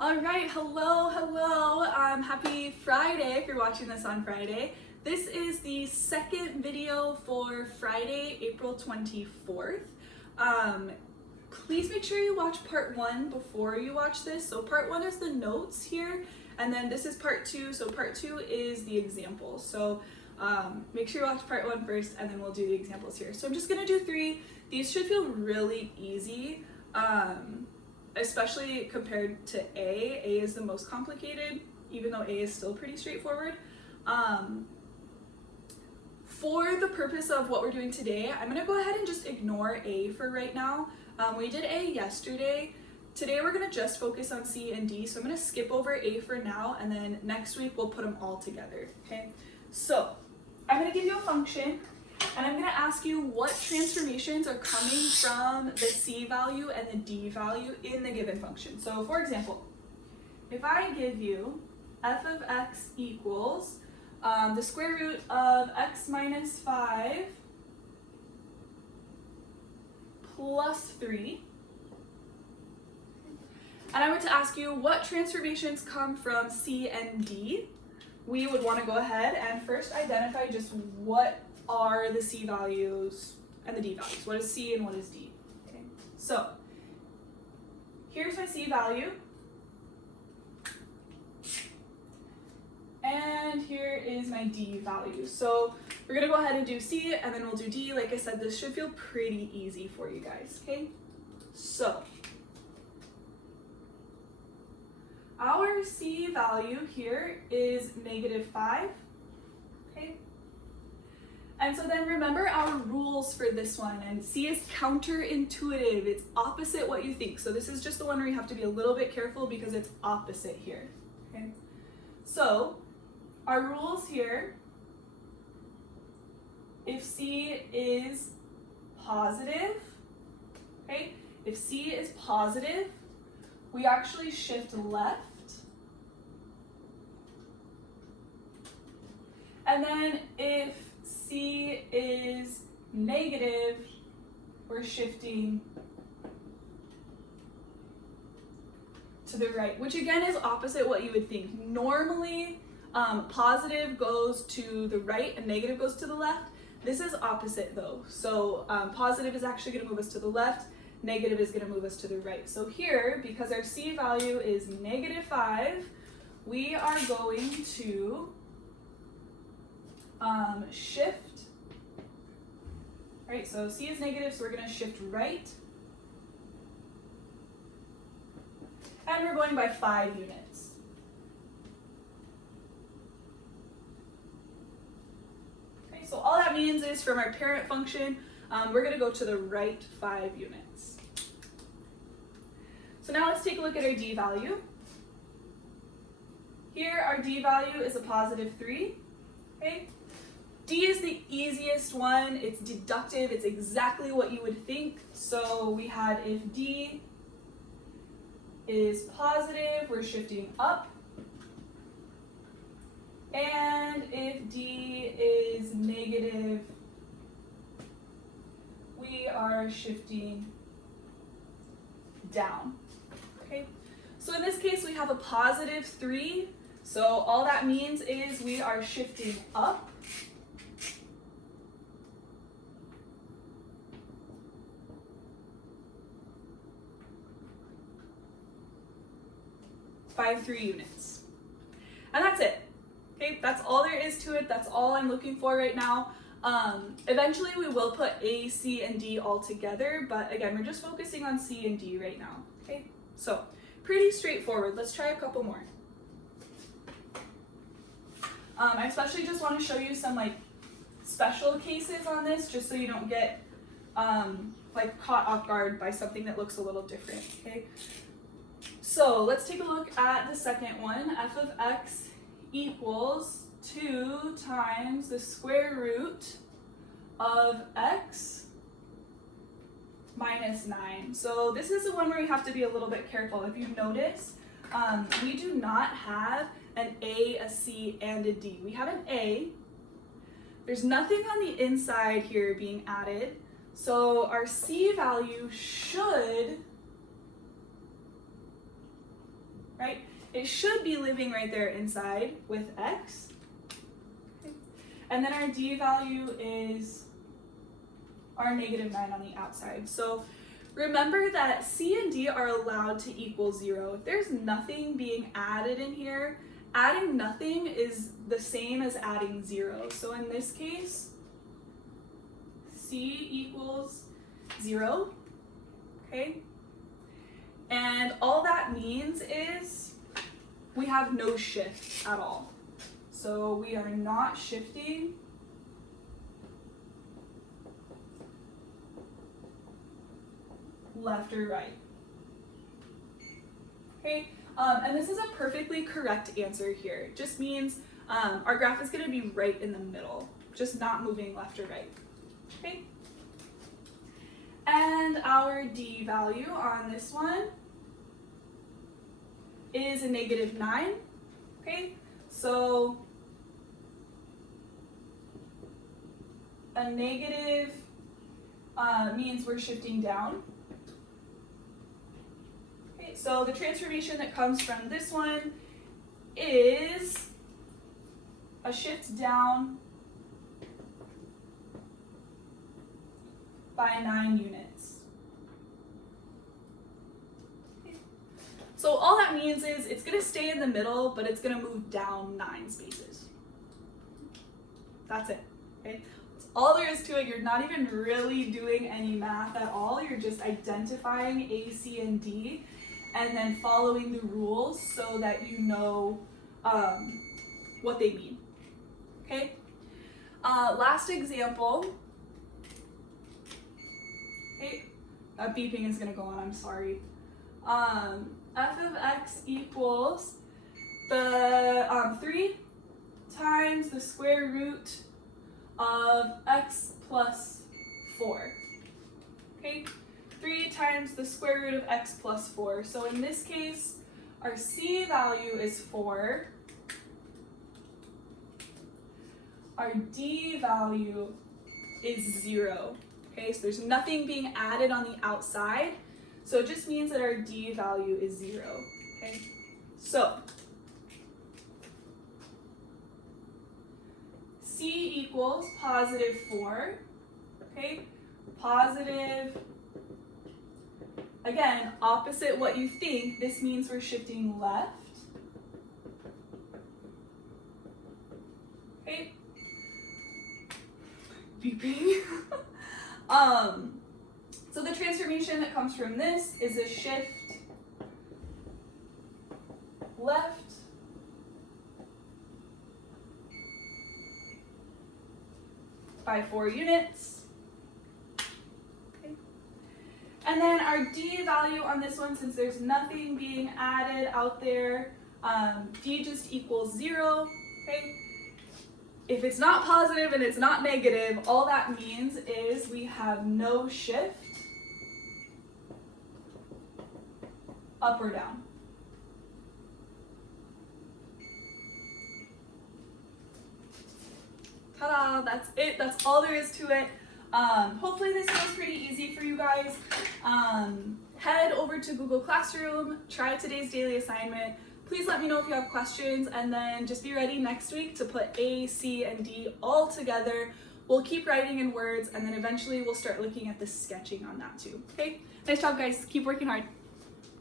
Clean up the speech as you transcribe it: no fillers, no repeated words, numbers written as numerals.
All right, hello. Happy Friday if you're watching this on Friday. This is the second video for Friday, April 24th. Please make sure you watch part 1 before you watch this. So part 1 is the notes here, and then this is part 2. So part 2 is the examples. So make sure you watch part 1 first, and then we'll do the examples here. So I'm just gonna do 3. These should feel really easy. Especially compared to A. A is the most complicated, even though A is still pretty straightforward. For the purpose of what we're doing today, I'm gonna go ahead and just ignore A for right now. We did A yesterday. Today we're gonna just focus on C and D, so I'm gonna skip over A for now, and then next week we'll put them all together, okay? So, I'm gonna give you a function, and I'm going to ask you what transformations are coming from the C value and the D value in the given function. So for example, if I give you f of x equals the square root of x minus 5 plus 3, and I were to ask you what transformations come from C and D, we would want to go ahead and first identify just what are the C values and the D values. What is C and what is D? Okay. So here's my C value, and here is my D value. So we're gonna go ahead and do C, and then we'll do D. Like I said, this should feel pretty easy for you guys, okay? So our C value here is -5, okay? And so then remember our rules for this one, and C is counterintuitive, it's opposite what you think. So this is just the one where you have to be a little bit careful because it's opposite here, okay? So our rules here, if C is positive, okay? If C is positive, we actually shift left. And then if C is negative, we're shifting to the right, which again is opposite what you would think. Normally, positive goes to the right and negative goes to the left. This is opposite though. So positive is actually going to move us to the left, negative is going to move us to the right. So here, because our C value is -5, we are going to shift, right? So C is negative, so we're going to shift right. And we're going by 5 units. Okay, so all that means is from our parent function, we're going to go to the right 5 units. So now let's take a look at our D value. Here, our D value is a +3, okay? D is the easiest one, it's deductive, it's exactly what you would think. So we had if D is positive, we're shifting up. And if D is negative, we are shifting down, okay? So in this case, we have a +3. So all that means is we are shifting up. By 3 units. And that's it. Okay, that's all there is to it. That's all I'm looking for right now. Eventually we will put A, C, and D all together, but again, we're just focusing on C and D right now. Okay, so pretty straightforward. Let's try a couple more. I especially just want to show you some like special cases on this, just so you don't get like caught off guard by something that looks a little different. Okay. So let's take a look at the second one. F of x equals 2 times the square root of x minus 9. So this is the one where you have to be a little bit careful. If you notice, we do not have an A, a C, and a D. We have an A. There's nothing on the inside here being added. So our C value should right? It should be living right there inside with x. Okay. And then our d value is our -9 on the outside. So remember that c and d are allowed to equal 0. If there's nothing being added in here, adding nothing is the same as adding 0. So in this case, c equals 0, okay? And all that means is we have no shift at all. So we are not shifting left or right. Okay, and this is a perfectly correct answer here. It just means our graph is going to be right in the middle, just not moving left or right. Okay, and our d value on this one is a -9. Okay, so a negative means we're shifting down. Okay, so the transformation that comes from this one is a shift down by 9 units. Okay. So all that means is it's going to stay in the middle, but it's going to move down 9 spaces. That's it. Okay? That's all there is to it. You're not even really doing any math at all. You're just identifying A, C, and D, and then following the rules so that you know what they mean. Okay? Last example. Okay, that beeping is going to go on, I'm sorry. F of x equals the 3 times the square root of x plus 4. Okay, 3 times the square root of x plus 4. So in this case, our c value is 4. Our d value is 0. Okay, so there's nothing being added on the outside. So it just means that our d value is 0. Okay, so c equals +4. Okay, positive. Again, opposite what you think, this means we're shifting left. Okay. Beeping. So the transformation that comes from this is a shift left by 4 units. Okay. And then our d value on this one, since there's nothing being added out there, d just equals 0. Okay. If it's not positive and it's not negative, all that means is we have no shift up or down. Ta-da, that's it. That's all there is to it. Hopefully this was pretty easy for you guys. Head over to Google Classroom, try today's daily assignment. Please let me know if you have questions, and then just be ready next week to put A, C, and D all together. We'll keep writing in words, and then eventually we'll start looking at the sketching on that too. Okay? Nice job, guys. Keep working hard.